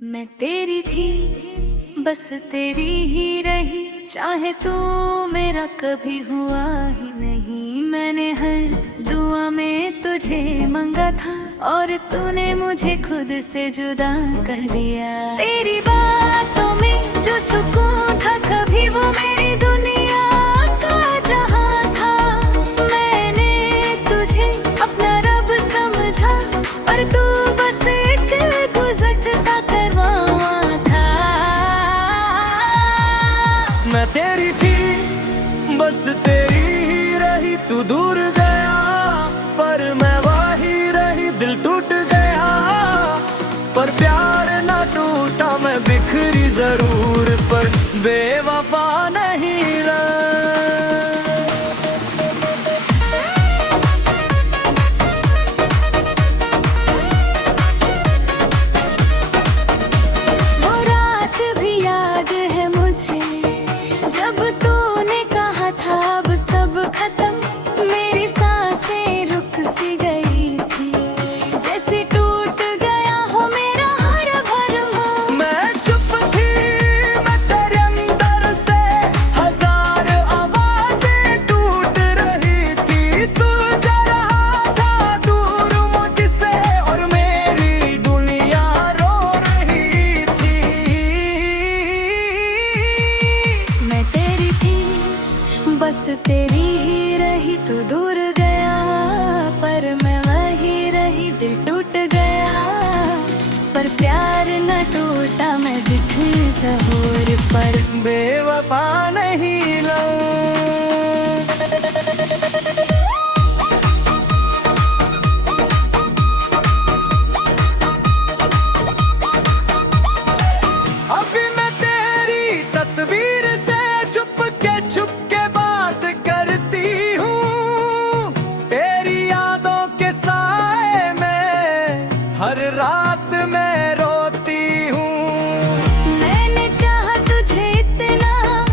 मैं तेरी थी, बस तेरी ही रही, चाहे तू मेरा कभी हुआ ही नहीं। मैंने हर दुआ में तुझे मांगा था और तूने मुझे खुद से जुदा कर दिया। तेरी बातों में जो सुकून था, कभी वो मेरी दुनिया का जहां था। मैंने तुझे अपना रब समझा और तू बस एक गुज़रता करवावा था। मैं तेरी थी, बस तेरी ही रही, तू दूर गया पर मैं वही रही। दिल टूट गया पर प्यार ना टूटा, मैं बिखरी जरूर पर बेवफा नहीं वो रात भी याद है मुझे, जब तूने कहा था अब सब खत्म। मेरी सांसें रुक सी गई थी, जैसे टूट गया हो मेरा हर भरम। मैं चुप थी, मैं तेरे अंदर से हजार आवाजें टूट रही थी। तू जा रहा था दूर मुझसे और मेरी दुनिया रो रही थी। मैं तेरी थी, बस तेरी ही रही, तू दूर गया पर मैं वही रही। दिल टूट गया पर प्यार न टूटा, मैं बिखरी ज़हूर पर बेवफा नहीं अभी मैं तेरी तस्वीर से छुप के बात करती हूँ। तेरी यादों के साए में हर रात मैं रोती हूँ। मैंने चाहा तुझे इतना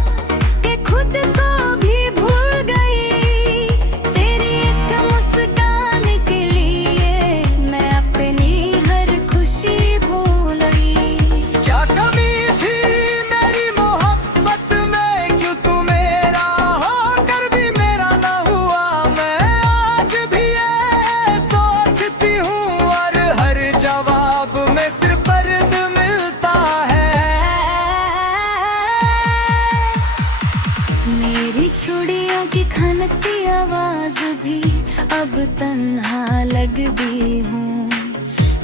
कि खुद को भी भूल गई। तेरी एक मुस्कान के लिए मैं अपनी हर खुशी भूल गई। क्या कमी थी मेरी मोहब्बत में, क्यों तू मेरा होकर भी मेरा ना हुआ। मैं आज भी ये सोचती हूँ और हर जवाब में सिर्फ दर्द मिलता है। मेरी चूड़ियों की खनकती आवाज भी अब तन्हा लगती हूँ।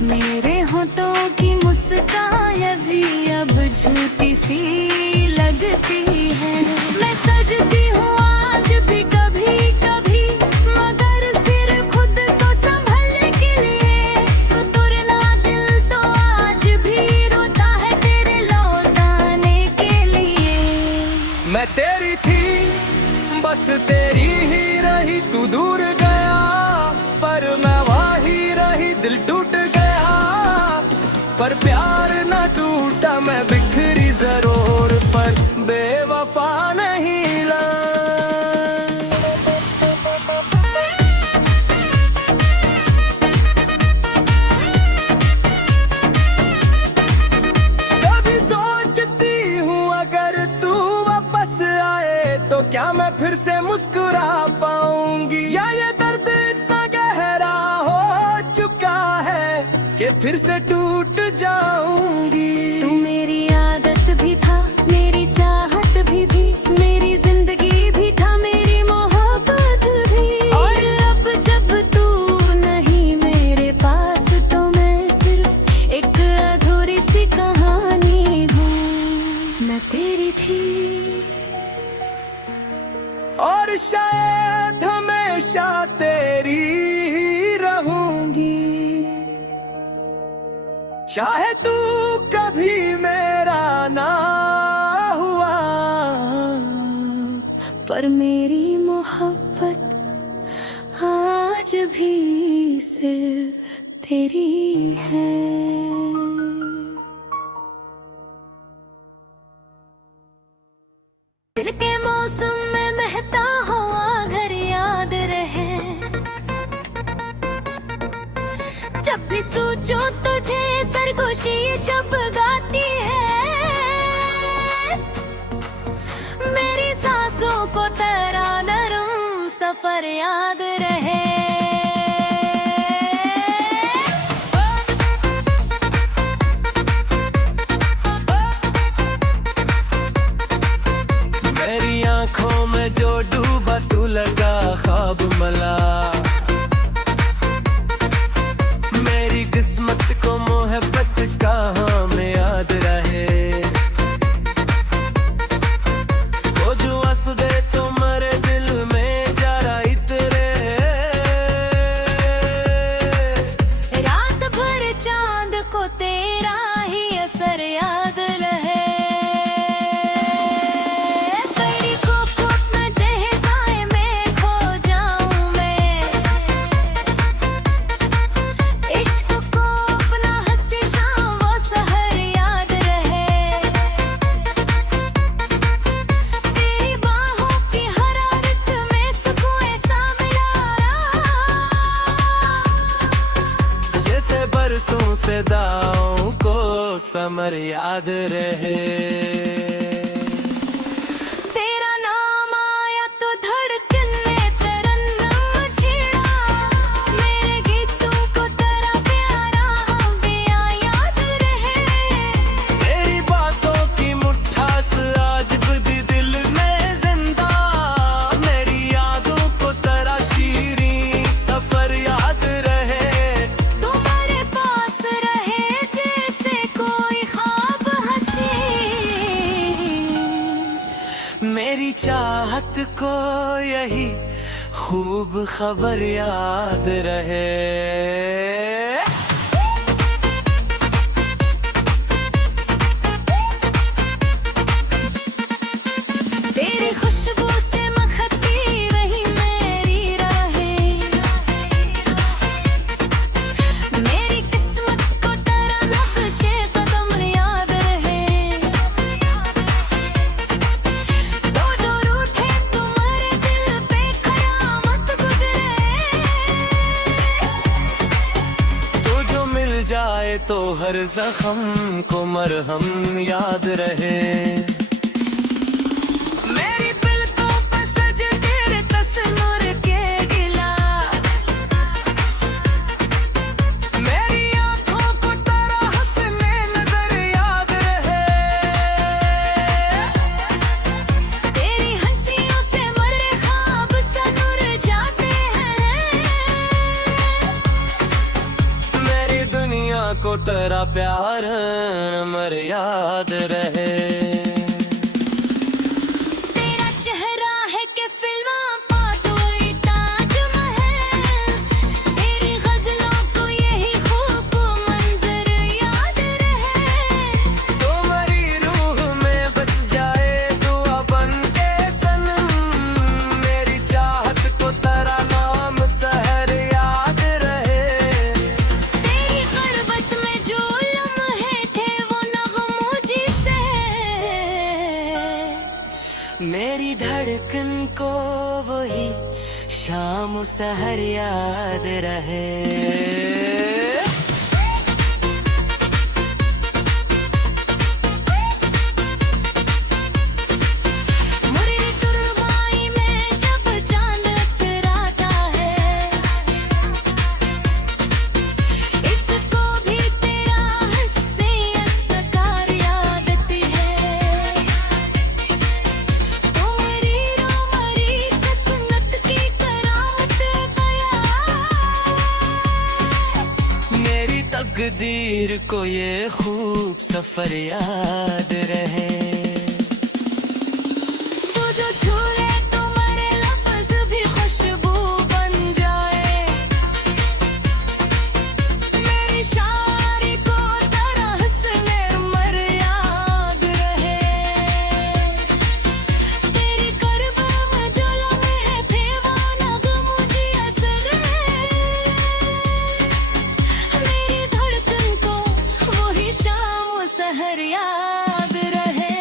मेरे होठों की मुस्कान भी अब झूठी सी लगती है। मैं सजती हूँ आज भी कभी कभी, मगर सिर्फ खुद को संभलने के लिए। तो तुरना दिल तो आज भी रोता है तेरे लौट आने के लिए। मैं तेरी थी, बस तेरी ही रही, तू दूर गया पर मैं वही रही। दिल टूट गया पर प्यार ना टूटा, मैं बिखरी जरूर पर बेवफा नहीं कभी सोचती हूँ अगर तू वापस आए तो क्या मैं फिर से मुस्कुरा पाऊंगी, या ये दर्द इतना गहरा हो चुका है कि फिर से टूट जाऊंगी। तू मेरी आदत भी था, मेरी चाहत भी, मेरी जिंदगी भी था, मेरी मोहब्बत भी। और अब जब तू नहीं मेरे पास तो मैं सिर्फ एक अधूरी सी कहानी हूँ। मैं तेरी थी और शायद हमेशा तेरी ही रहूंगी, चाहे तू कभी मेरा ना हुआ। पर मेरी मोहब्बत आज भी सिर्फ तेरी है। दिल के मौसम में महता हुआ घर याद रहे, जब भी सोचो तुझे सर खुशी ये शब गाती है, मेरी सांसों को तेरा नरम सफर याद रहे। मेरी आंखों में जो डूबा तू लगा ख्वाब मला, मेरी किस्मत को मोहब्बत का हमें याद रहे। वो जो आंसू दे तुम्हारे दिल में जरा इतरे, रात भर चांद को तेरा ही असर याद रहे। तेरी खूब में जहसाए में खो जाऊं मैं, इश्क को अपना हंसी शाम वो सहर याद रहे। तेरी बाहों की हरारत में सुकून ऐसा मिला, जैसे बरसों से दाओं को समर याद रहे। तेरा नाम आया तो धड़कन में तरन्नुम छेड़ा, मेरे गीतों को तेरा प्यारा अंबिया याद रहे। तेरी बातों की मुट्ठास आज भी दिल में जिंदा, मेरी यादों को तेरा शीरीं सफर याद रहे। तुम्हारे पास रहे जैसे कोई ख्वाब हंसी, मेरी चाहत को यही खूब खबर याद रहे। तेरी खुशबू से महकती रही मेरी राहें, मेरी किस्मत को तेरा नक्शे कदम याद रहे। तो जो रूठे तुम्हारे दिल पे कयामत गुजरे, तो जो मिल जाए तो हर जख्म को मरहम याद रहे। मेरी पलकों पे सजे तेरे तस्वीर के गिला, मेरी आंखों को तेरा हंसने नजर याद रहे। तेरी हंसियों से मरे ख्वाब सनूर जाते हैं, मेरी दुनिया को तेरा प्यार अमर याद रहे। तेरा चेहरा है कि फिल्मों का कोई ताजमहल, तेरी गजलों को यही खूब मंजर याद रहे। तुम्हारी रूह में बस जाए दुआ बन के सनम, मेरी चाहत को तेरा नाम सहर याद रहे। तेरी गुर्बत में जो लम्हे थे वो नगमों जिसे, मेरी धड़कन को वही शाम सहर याद रहे। मुरली तुरबाई में जब चांद उतराता है, इसको भी तेरा हसीयत सकार याद आती है। तो मेरी रोमरी किस्मत की करामत गया, मेरी तकदीर को ये खूब सफर याद रहे। तू जो झूले तुम्हारे लफ्ज भी खुशबू बन जाए, मेरी शायरी को तेरा हंसने मर याद रहे। तेरी करबा में जो लम्हे थे वो नगम मुझे असर है, मेरी धड़कन को वही शाम सहर याद रहे।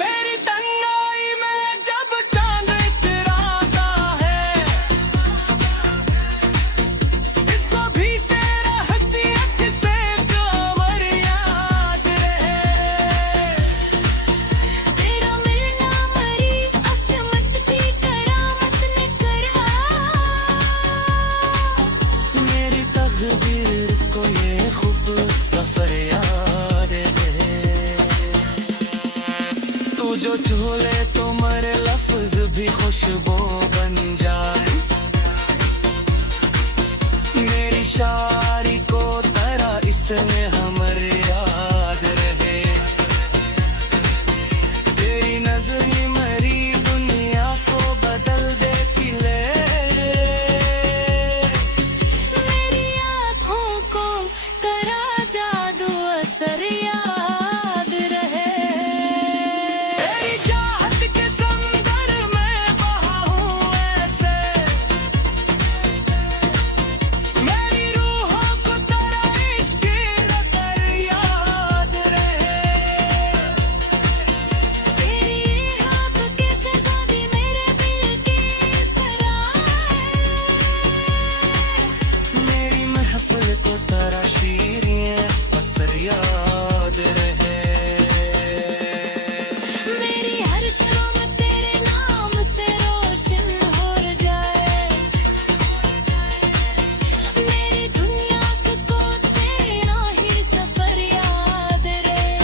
मेरी तन्हाई में जब चांद इतराता है, इसको भी तेरा हसीयत इतने हमारे याद रहे। तेरी नजर ही मेरी दुनिया को बदल देती ले। मेरी आँखों को करा जादू असर याद रहे। तेरी चाहत के समंदर में बहा हूँ ऐसे, मेरी रूहों को तेरा इश्क नजर याद रहे। तेरी आँख के शहज़ादी मेरे दिल की सराय। मेरी महफिल को तेरा शीरियाँ असर याद रहे। मेरी हर शाम तेरे नाम से रोशन हो जाए। मेरी दुनिया को तेरा ही सफर याद रहे।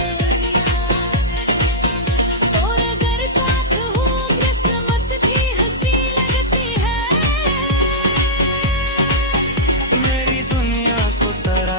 और अगर साथ हो किस्मत भी हंसी लगती है। मेरी दुनिया को तेरा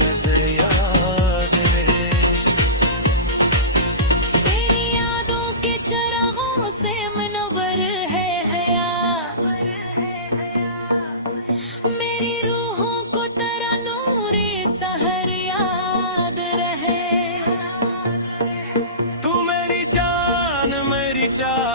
नजर याद रहे। तेरी यादों के चरागों से मुनव्वर है हया। मेरी रूहों को तेरा नूरे सहर याद रहे। तू मेरी जान मेरी चाह